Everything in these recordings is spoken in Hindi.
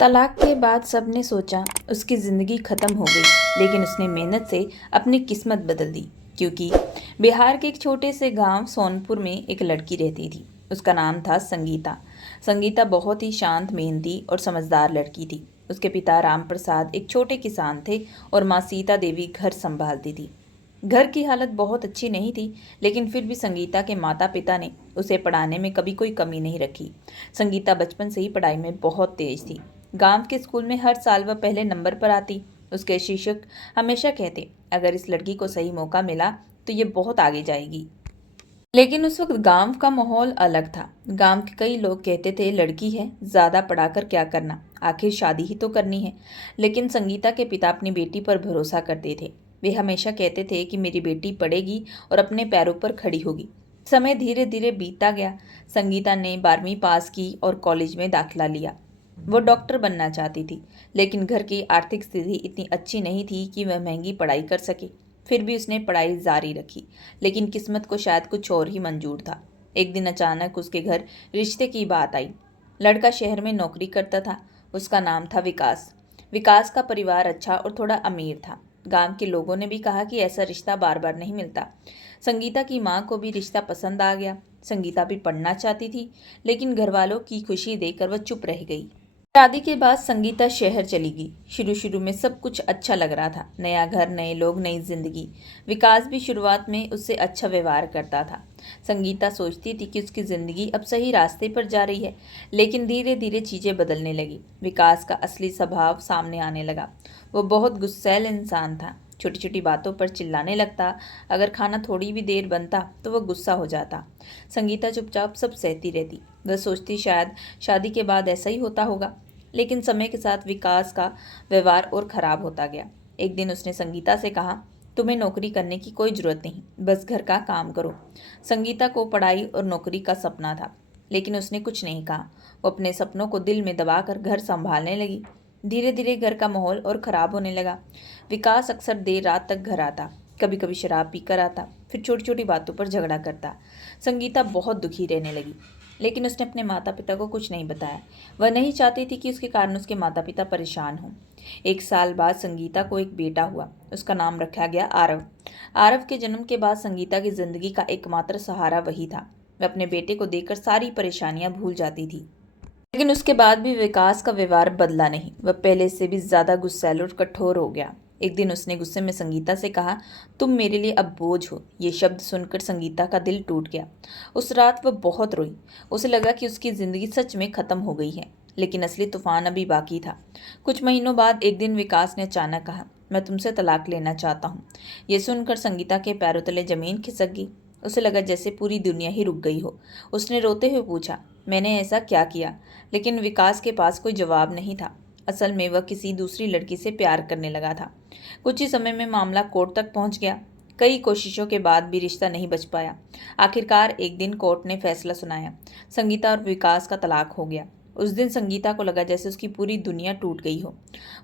तलाक के बाद सबने सोचा उसकी ज़िंदगी ख़त्म हो गई, लेकिन उसने मेहनत से अपनी किस्मत बदल दी। क्योंकि बिहार के एक छोटे से गांव सोनपुर में एक लड़की रहती थी। उसका नाम था संगीता। संगीता बहुत ही शांत, मेहनती और समझदार लड़की थी। उसके पिता राम प्रसाद एक छोटे किसान थे और माँ सीता देवी घर संभालती थी। घर की हालत बहुत अच्छी नहीं थी, लेकिन फिर भी संगीता के माता पिता ने उसे पढ़ाने में कभी कोई कमी नहीं रखी। संगीता बचपन से ही पढ़ाई में बहुत तेज थी। गांव के स्कूल में हर साल वह पहले नंबर पर आती। उसके शिक्षक हमेशा कहते, अगर इस लड़की को सही मौका मिला तो ये बहुत आगे जाएगी। लेकिन उस वक्त गांव का माहौल अलग था। गांव के कई लोग कहते थे, लड़की है, ज्यादा पढ़ाकर क्या करना, आखिर शादी ही तो करनी है। लेकिन संगीता के पिता अपनी बेटी पर भरोसा करते थे। वे हमेशा कहते थे कि मेरी बेटी पढ़ेगी और अपने पैरों पर खड़ी होगी। समय धीरे धीरे बीतता गया। संगीता ने 12वीं पास की और कॉलेज में दाखिला लिया। वो डॉक्टर बनना चाहती थी, लेकिन घर की आर्थिक स्थिति इतनी अच्छी नहीं थी कि वह महंगी पढ़ाई कर सके। फिर भी उसने पढ़ाई जारी रखी, लेकिन किस्मत को शायद कुछ और ही मंजूर था। एक दिन अचानक उसके घर रिश्ते की बात आई। लड़का शहर में नौकरी करता था। उसका नाम था विकास। विकास का परिवार अच्छा और थोड़ा अमीर था। गांव के लोगों ने भी कहा कि ऐसा रिश्ता बार बार नहीं मिलता। संगीता की माँ को भी रिश्ता पसंद आ गया। संगीता भी पढ़ना चाहती थी, लेकिन घर वालों की खुशी देखकर वह चुप रह गई। शादी के बाद संगीता शहर चली गई। शुरू शुरू में सब कुछ अच्छा लग रहा था, नया घर, नए लोग, नई जिंदगी। विकास भी शुरुआत में उससे अच्छा व्यवहार करता था। संगीता सोचती थी कि उसकी जिंदगी अब सही रास्ते पर जा रही है, लेकिन धीरे धीरे चीजें बदलने लगी। विकास का असली स्वभाव सामने आने लगा। वो बहुत गुस्सैल इंसान था। छोटी छोटी बातों पर चिल्लाने लगता। अगर खाना थोड़ी भी देर बनता तो वह गुस्सा हो जाता। संगीता चुपचाप सब सहती रहती। वह सोचती शायद शादी के बाद ऐसा ही होता होगा। लेकिन समय के साथ विकास का व्यवहार और खराब होता गया। एक दिन उसने संगीता से कहा, तुम्हें नौकरी करने की कोई जरूरत नहीं, बस घर का काम करो। संगीता को पढ़ाई और नौकरी का सपना था, लेकिन उसने कुछ नहीं कहा। वो अपने सपनों को दिल में दबाकर घर संभालने लगी। धीरे धीरे घर का माहौल और खराब होने लगा। विकास अक्सर देर रात तक घर आता। कभी कभी शराब पीकर आता, फिर छोटी छोटी बातों पर झगड़ा करता। संगीता बहुत दुखी रहने लगी, लेकिन उसने अपने माता पिता को कुछ नहीं बताया। वह नहीं चाहती थी कि उसके कारण उसके माता पिता परेशान हों। एक साल बाद संगीता को एक बेटा हुआ। उसका नाम रखा गया आरव। आरव के जन्म के बाद संगीता की जिंदगी का एकमात्र सहारा वही था। वह अपने बेटे को देखकर सारी परेशानियां भूल जाती थी। लेकिन उसके बाद भी विकास का व्यवहार बदला नहीं। वह पहले से भी ज्यादा गुस्सैल और कठोर हो गया। एक दिन उसने गुस्से में संगीता से कहा, तुम मेरे लिए अब बोझ हो। ये शब्द सुनकर संगीता का दिल टूट गया। उस रात वह बहुत रोई। उसे लगा कि उसकी जिंदगी सच में खत्म हो गई है, लेकिन असली तूफान अभी बाकी था। कुछ महीनों बाद एक दिन विकास ने अचानक कहा, मैं तुमसे तलाक लेना चाहता हूँ। ये सुनकर संगीता के पैरों तले जमीन खिसक गई। उसे लगा जैसे पूरी दुनिया ही रुक गई हो। उसने रोते हुए पूछा, मैंने ऐसा क्या किया? लेकिन विकास के पास कोई जवाब नहीं था। असल में वह किसी दूसरी लड़की से प्यार करने लगा था। कुछ ही समय में मामला कोर्ट तक पहुंच गया। कई कोशिशों के बाद भी रिश्ता नहीं बच पाया। आखिरकार एक दिन कोर्ट ने फैसला सुनाया। संगीता और विकास का तलाक हो गया। उस दिन संगीता को लगा जैसे उसकी पूरी दुनिया टूट गई हो।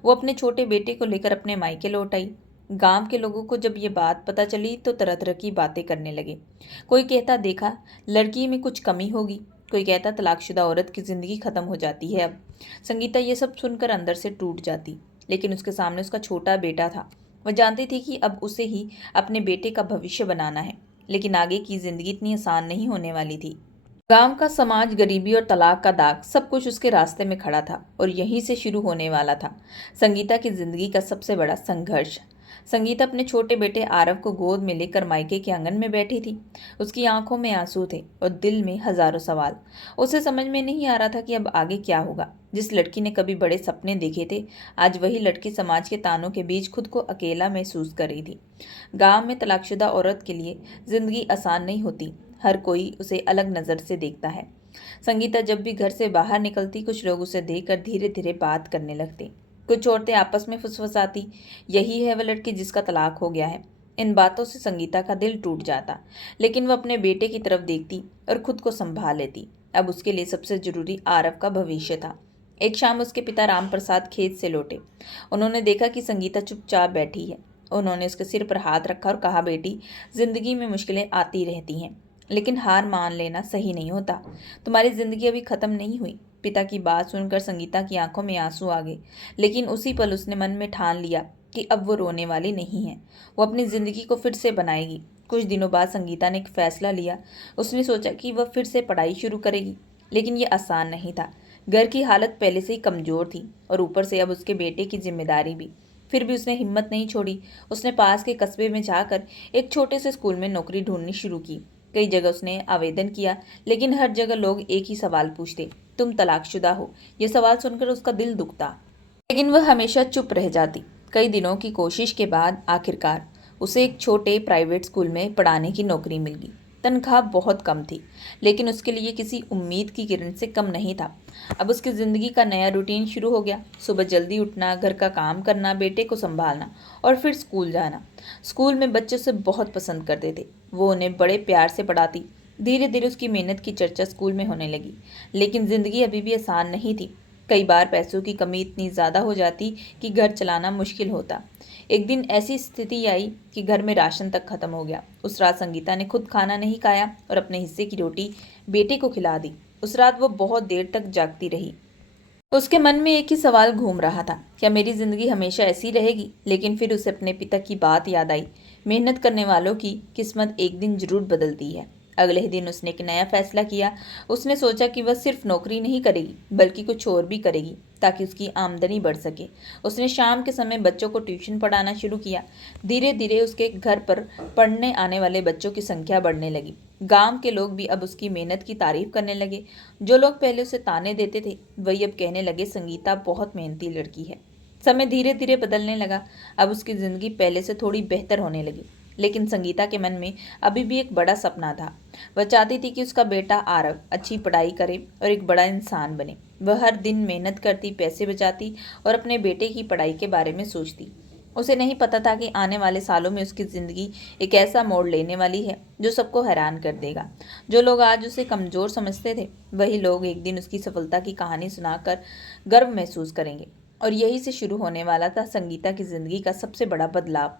वो अपने छोटे बेटे को लेकर अपने मायके लौट आई। गांव के लोगों को जब ये बात पता चली तो तरह तरह की बातें करने लगे। कोई कहता, देखा, लड़की में कुछ कमी होगी। कोई कहता, तलाकशुदा औरत की जिंदगी खत्म हो जाती है अब। संगीता ये सब सुनकर अंदर से टूट जाती, लेकिन उसके सामने उसका छोटा बेटा था। वह जानती थी कि अब उसे ही अपने बेटे का भविष्य बनाना है, लेकिन आगे की जिंदगी इतनी आसान नहीं होने वाली थी। गांव का समाज, गरीबी और तलाक का दाग, सब कुछ उसके रास्ते में खड़ा था और यहीं से शुरू होने वाला था संगीता की जिंदगी का सबसे बड़ा संघर्ष। संगीता अपने छोटे बेटे आरव को गोद में लेकर मायके के आंगन में बैठी थी। उसकी आंखों में आंसू थे और दिल में हजारों सवाल। उसे समझ में नहीं आ रहा था कि अब आगे क्या होगा। जिस लड़की ने कभी बड़े सपने देखे थे, आज वही लड़की समाज के तानों के बीच खुद को अकेला महसूस कर रही थी। गांव में तलाकशुदा औरत के लिए जिंदगी आसान नहीं होती। हर कोई उसे अलग नज़र से देखता है। संगीता जब भी घर से बाहर निकलती, कुछ लोग उसे देखकर धीरे धीरे बात करने लगते। कुछ औरतें आपस में फुसफुसाती, यही है वह लड़की जिसका तलाक हो गया है। इन बातों से संगीता का दिल टूट जाता, लेकिन वह अपने बेटे की तरफ देखती और खुद को संभाल लेती। अब उसके लिए सबसे जरूरी आरव का भविष्य था। एक शाम उसके पिता राम प्रसाद खेत से लौटे। उन्होंने देखा कि संगीता चुपचाप बैठी है। उन्होंने उसके सिर पर हाथ रखा और कहा, बेटी, जिंदगी में मुश्किलें आती रहती हैं, लेकिन हार मान लेना सही नहीं होता। तुम्हारी जिंदगी अभी खत्म नहीं हुई। पिता की बात सुनकर संगीता की आंखों में आंसू आ गए, लेकिन उसी पल उसने मन में ठान लिया कि अब वो रोने वाली नहीं है। वो अपनी ज़िंदगी को फिर से बनाएगी। कुछ दिनों बाद संगीता ने एक फैसला लिया। उसने सोचा कि वह फिर से पढ़ाई शुरू करेगी, लेकिन ये आसान नहीं था। घर की हालत पहले से ही कमज़ोर थी और ऊपर से अब उसके बेटे की जिम्मेदारी भी। फिर भी उसने हिम्मत नहीं छोड़ी। उसने पास के कस्बे में जाकर एक छोटे से स्कूल में नौकरी ढूंढनी शुरू की। कई जगह उसने आवेदन किया, लेकिन हर जगह लोग एक ही सवाल पूछते, तुम तलाकशुदा हो। यह सवाल सुनकर उसका दिल दुखता, लेकिन वह हमेशा चुप रह जाती। कई दिनों की कोशिश के बाद आखिरकार उसे एक छोटे प्राइवेट स्कूल में पढ़ाने की नौकरी मिल गई। तनख्वाह बहुत कम थी, लेकिन उसके लिए किसी उम्मीद की किरण से कम नहीं था। अब उसकी ज़िंदगी का नया रूटीन शुरू हो गया। सुबह जल्दी उठना, घर का काम करना, बेटे को संभालना और फिर स्कूल जाना। स्कूल में बच्चे उसे बहुत पसंद करते थे। वो उन्हें बड़े प्यार से पढ़ाती। धीरे धीरे उसकी मेहनत की चर्चा स्कूल में होने लगी, लेकिन ज़िंदगी अभी भी आसान नहीं थी। कई बार पैसों की कमी इतनी ज़्यादा हो जाती कि घर चलाना मुश्किल होता। एक दिन ऐसी स्थिति आई कि घर में राशन तक खत्म हो गया। उस रात संगीता ने खुद खाना नहीं खाया और अपने हिस्से की रोटी बेटे को खिला दी। उस रात वो बहुत देर तक जागती रही। उसके मन में एक ही सवाल घूम रहा था, क्या मेरी ज़िंदगी हमेशा ऐसी रहेगी? लेकिन फिर उसे अपने पिता की बात याद आई, मेहनत करने वालों की किस्मत एक दिन जरूर बदलती है। अगले ही दिन उसने एक नया फैसला किया। उसने सोचा कि वह सिर्फ नौकरी नहीं करेगी, बल्कि कुछ और भी करेगी ताकि उसकी आमदनी बढ़ सके। उसने शाम के समय बच्चों को ट्यूशन पढ़ाना शुरू किया। धीरे धीरे उसके घर पर पढ़ने आने वाले बच्चों की संख्या बढ़ने लगी। गांव के लोग भी अब उसकी मेहनत की तारीफ करने लगे। जो लोग पहले उसे ताने देते थे, वही अब कहने लगे, संगीता बहुत मेहनती लड़की है। समय धीरे धीरे बदलने लगा। अब उसकी ज़िंदगी पहले से थोड़ी बेहतर होने लगी, लेकिन संगीता के मन में अभी भी एक बड़ा सपना था। वह चाहती थी कि उसका बेटा आरव अच्छी पढ़ाई करे और एक बड़ा इंसान बने। वह हर दिन मेहनत करती, पैसे बचाती और अपने बेटे की पढ़ाई के बारे में सोचती। उसे नहीं पता था कि आने वाले सालों में उसकी ज़िंदगी एक ऐसा मोड़ लेने वाली है जो सबको हैरान कर देगा। जो लोग आज उसे कमज़ोर समझते थे, वही लोग एक दिन उसकी सफलता की कहानी सुनाकर गर्व महसूस करेंगे। और यही से शुरू होने वाला था संगीता की ज़िंदगी का सबसे बड़ा बदलाव।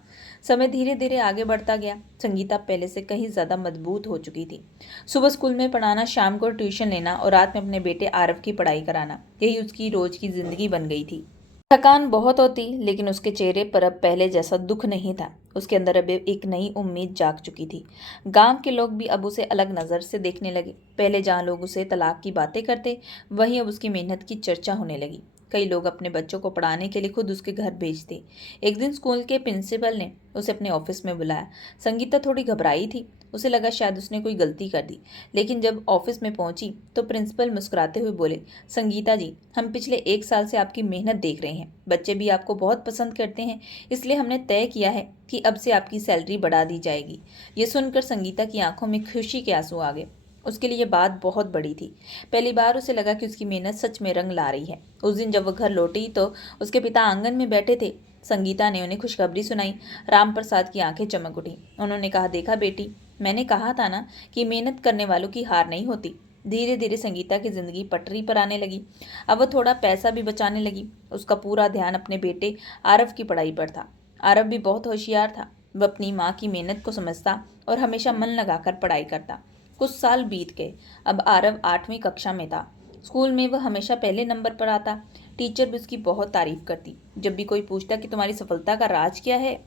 समय धीरे धीरे आगे बढ़ता गया। संगीता पहले से कहीं ज़्यादा मजबूत हो चुकी थी। सुबह स्कूल में पढ़ाना, शाम को ट्यूशन लेना और रात में अपने बेटे आरव की पढ़ाई कराना, यही उसकी रोज की ज़िंदगी बन गई थी। थकान बहुत होती, लेकिन उसके चेहरे पर अब पहले जैसा दुख नहीं था। उसके अंदर अब एक नई उम्मीद जाग चुकी थी। गांव के लोग भी अब उसे अलग नज़र से देखने लगे। पहले जहाँ लोग उसे तलाक की बातें करते, वहीं अब उसकी मेहनत की चर्चा होने लगी। कई लोग अपने बच्चों को पढ़ाने के लिए खुद उसके घर भेजते। एक दिन स्कूल के प्रिंसिपल ने उसे अपने ऑफिस में बुलाया। संगीता थोड़ी घबराई थी। उसे लगा शायद उसने कोई गलती कर दी, लेकिन जब ऑफिस में पहुंची तो प्रिंसिपल मुस्कुराते हुए बोले, संगीता जी, हम पिछले 1 साल से आपकी मेहनत देख रहे हैं। बच्चे भी आपको बहुत पसंद करते हैं, इसलिए हमने तय किया है कि अब से आपकी सैलरी बढ़ा दी जाएगी। ये सुनकर संगीता की आंखों में खुशी के आंसू आ गए। उसके लिए बात बहुत बड़ी थी। पहली बार उसे लगा कि उसकी मेहनत सच में रंग ला रही है। उस दिन जब वह घर लौटी तो उसके पिता आंगन में बैठे थे। संगीता ने उन्हें खुशखबरी सुनाई। राम प्रसाद की आंखें चमक उठी। उन्होंने कहा, देखा बेटी, मैंने कहा था ना कि मेहनत करने वालों की हार नहीं होती। धीरे धीरे संगीता की जिंदगी पटरी पर आने लगी। अब वह थोड़ा पैसा भी बचाने लगी। उसका पूरा ध्यान अपने बेटे आरव की पढ़ाई पर था। आरव भी बहुत होशियार था। वह अपनी माँ की मेहनत को समझता और हमेशा मन लगाकर पढ़ाई करता। कुछ साल बीत गए। अब आरव 8वीं कक्षा में था। स्कूल में वह हमेशा पहले नंबर पर आता। टीचर भी उसकी बहुत तारीफ करती। जब भी कोई पूछता कि तुम्हारी सफलता का राज क्या है,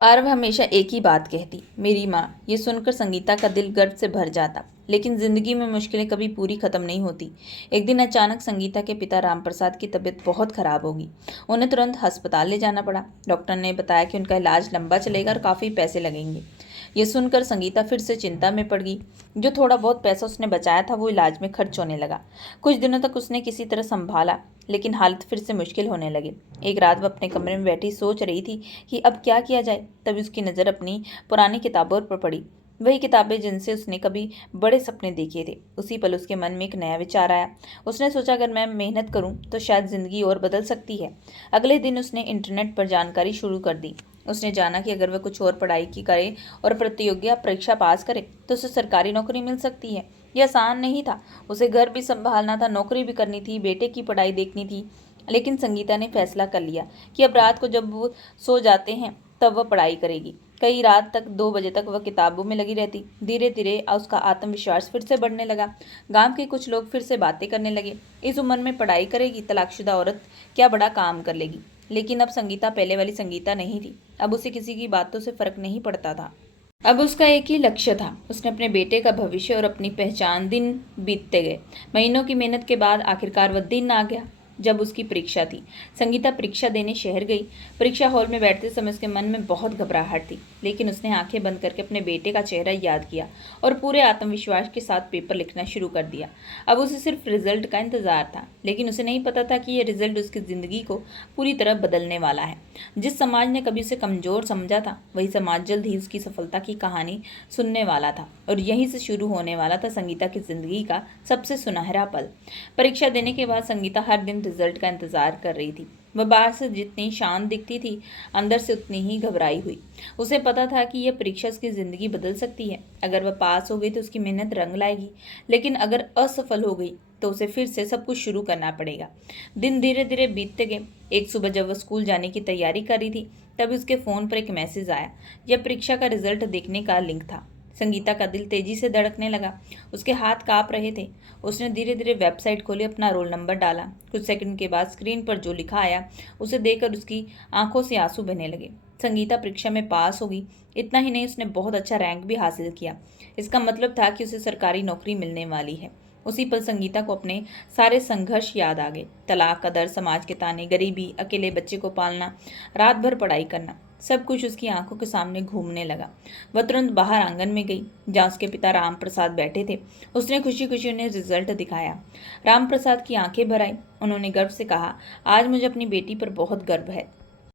आरव हमेशा एक ही बात कहती, मेरी माँ। ये सुनकर संगीता का दिल गर्व से भर जाता। लेकिन जिंदगी में मुश्किलें कभी पूरी खत्म नहीं होती। एक दिन अचानक संगीता के पिता रामप्रसाद की तबीयत बहुत खराब होगी। उन्हें तुरंत अस्पताल ले जाना पड़ा। डॉक्टर ने बताया कि उनका इलाज लंबा चलेगा और काफ़ी पैसे लगेंगे। ये सुनकर संगीता फिर से चिंता में पड़ गई। जो थोड़ा बहुत पैसा उसने बचाया था वो इलाज में खर्च होने लगा। कुछ दिनों तक उसने किसी तरह संभाला, लेकिन हालत फिर से मुश्किल होने लगी। एक रात वह अपने कमरे में बैठी सोच रही थी कि अब क्या किया जाए। तभी उसकी नज़र अपनी पुरानी किताबों पर पड़ी। वही किताबें जिनसे उसने कभी बड़े सपने देखे थे। उसी पल उसके मन में एक नया विचार आया। उसने सोचा, अगर मैं मेहनत करूं तो शायद ज़िंदगी और बदल सकती है। अगले दिन उसने इंटरनेट पर जानकारी शुरू कर दी। उसने जाना कि अगर वह कुछ और पढ़ाई की करे और प्रतियोगिता परीक्षा पास करे तो उसे सरकारी नौकरी मिल सकती है। यह आसान नहीं था। उसे घर भी संभालना था, नौकरी भी करनी थी, बेटे की पढ़ाई देखनी थी। लेकिन संगीता ने फैसला कर लिया कि अब रात को जब वो सो जाते हैं तब वह पढ़ाई करेगी। कई रात तक 2 बजे तक वह किताबों में लगी रहती। धीरे धीरे उसका आत्मविश्वास फिर से बढ़ने लगा। गांव के कुछ लोग फिर से बातें करने लगे, इस उम्र में पढ़ाई करेगी तलाकशुदा औरत, क्या बड़ा काम कर लेगी। लेकिन अब संगीता पहले वाली संगीता नहीं थी। अब उसे किसी की बातों से फर्क नहीं पड़ता था। अब उसका एक ही लक्ष्य था, उसने अपने बेटे का भविष्य और अपनी पहचान। दिन बीतते गए। महीनों की मेहनत के बाद आखिरकार वह दिन आ गया जब उसकी परीक्षा थी। संगीता परीक्षा देने शहर गई। परीक्षा हॉल में बैठते समय उसके मन में बहुत घबराहट थी, लेकिन उसने आंखें बंद करके अपने बेटे का चेहरा याद किया और पूरे आत्मविश्वास के साथ पेपर लिखना शुरू कर दिया। अब उसे सिर्फ रिजल्ट का इंतजार था, लेकिन उसे नहीं पता था कि यह रिजल्ट उसकी जिंदगी को पूरी तरह बदलने वाला है। जिस समाज ने कभी उसे कमजोर समझा था, वही समाज जल्द ही उसकी सफलता की कहानी सुनने वाला था। और यहीं से शुरू होने वाला था संगीता की जिंदगी का सबसे सुनहरा पल। परीक्षा देने के बाद संगीता हर दिन रिजल्ट का इंतजार कर रही थी। वह बाहर से जितनी शांत दिखती थी, अंदर से उतनी ही घबराई हुई। उसे पता था कि यह परीक्षा उसकी जिंदगी बदल सकती है। अगर वह पास हो गई तो उसकी मेहनत रंग लाएगी, लेकिन अगर असफल हो गई तो उसे फिर से सब कुछ शुरू करना पड़ेगा। दिन धीरे धीरे बीतते गए। एक सुबह जब वह स्कूल जाने की तैयारी कर रही थी, तभी उसके फोन पर एक मैसेज आया। यह परीक्षा का रिजल्ट देखने का लिंक था। संगीता का दिल तेजी से धड़कने लगा, उसके हाथ कांप रहे थे। उसने धीरे धीरे वेबसाइट खोली, अपना रोल नंबर डाला। कुछ सेकंड के बाद स्क्रीन पर जो लिखा आया, उसे देखकर उसकी आंखों से आंसू बहने लगे। संगीता परीक्षा में पास हो गई। इतना ही नहीं, उसने बहुत अच्छा रैंक भी हासिल किया। इसका मतलब था कि उसे सरकारी नौकरी मिलने वाली है। उसी पल संगीता को अपने सारे संघर्ष याद आ गए। तलाक का दर्द, समाज के ताने, गरीबी, अकेले बच्चे को पालना, रात भर पढ़ाई करना, सब कुछ उसकी आंखों के सामने घूमने लगा। वह तुरंत बाहर आंगन में गई, जहाँ उसके पिता राम प्रसाद बैठे थे। उसने खुशी खुशी उन्हें रिजल्ट दिखाया। राम प्रसाद की आंखें भर आई। उन्होंने गर्व से कहा, आज मुझे अपनी बेटी पर बहुत गर्व है।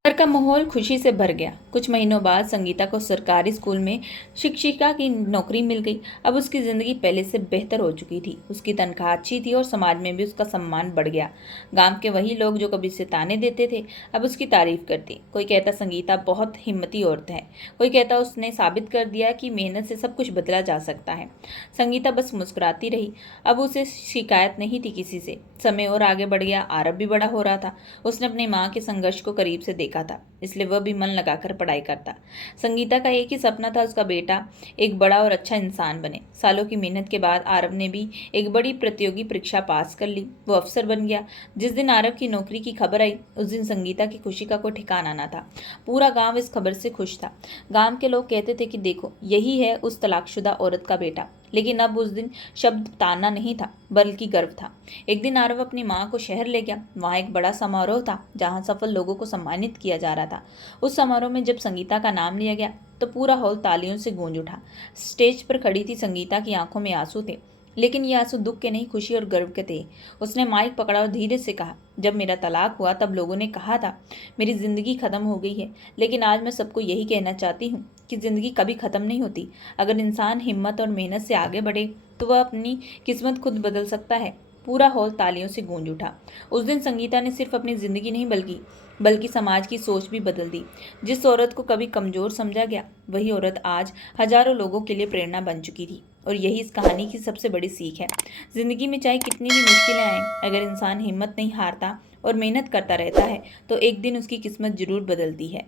घर का माहौल खुशी से भर गया। कुछ महीनों बाद संगीता को सरकारी स्कूल में शिक्षिका की नौकरी मिल गई। अब उसकी जिंदगी पहले से बेहतर हो चुकी थी। उसकी तनख्वाह अच्छी थी और समाज में भी उसका सम्मान बढ़ गया। गांव के वही लोग जो कभी उसे ताने देते थे, अब उसकी तारीफ करते। कोई कहता संगीता बहुत हिम्मती औरत है, कोई कहता उसने साबित कर दिया कि मेहनत से सब कुछ बदला जा सकता है। संगीता बस मुस्कुराती रही। अब उसे शिकायत नहीं थी किसी से। समय और आगे बढ़ गया। आरव भी बड़ा हो रहा था। उसने अपनी माँ के संघर्ष को करीब से देखा था, इसलिए वह भी मन लगाकर पढ़ाई करता। संगीता का एक ही सपना था, उसका बेटा एक बड़ा और अच्छा इंसान बने। सालों की मेहनत के बाद आरव ने भी एक बड़ी प्रतियोगी परीक्षा पास कर ली। वो अफसर बन गया। जिस दिन आरव की नौकरी की खबर आई, उस दिन संगीता की खुशी का कोई ठिकाना ना था। पूरा गांव इस खबर से खुश था। गांव के लोग कहते थे कि देखो, यही है उस तलाकशुदा औरत का बेटा। लेकिन अब उस दिन शब्द ताना नहीं था, बल्कि गर्व था। एक दिन आरव अपनी माँ को शहर ले गया। वहाँ एक बड़ा समारोह था, जहाँ सफल लोगों को सम्मानित किया जा रहा था। उस समारोह में जब संगीता का नाम लिया गया, तो पूरा हॉल तालियों से गूंज उठा। स्टेज पर खड़ी थी संगीता की आंखों में आंसू थे, लेकिन ये आंसू दुख के नहीं, खुशी और गर्व के थे। उसने माइक पकड़ा और धीरे से कहा, जब मेरा तलाक हुआ तब लोगों ने कहा था मेरी जिंदगी खत्म हो गई है, लेकिन आज मैं सबको यही कहना चाहती हूँ कि जिंदगी कभी खत्म नहीं होती। अगर इंसान हिम्मत और मेहनत से आगे बढ़े तो वह अपनी किस्मत खुद बदल सकता है। पूरा हॉल तालियों से गूंज उठा। उस दिन संगीता ने सिर्फ अपनी जिंदगी नहीं बल्कि समाज की सोच भी बदल दी। जिस औरत को कभी कमजोर समझा गया, वही औरत आज हजारों लोगों के लिए प्रेरणा बन चुकी थी। और यही इस कहानी की सबसे बड़ी सीख है। जिंदगी में चाहे कितनी भी मुश्किलें आए, अगर इंसान हिम्मत नहीं हारता और मेहनत करता रहता है, तो एक दिन उसकी किस्मत जरूर बदलती है।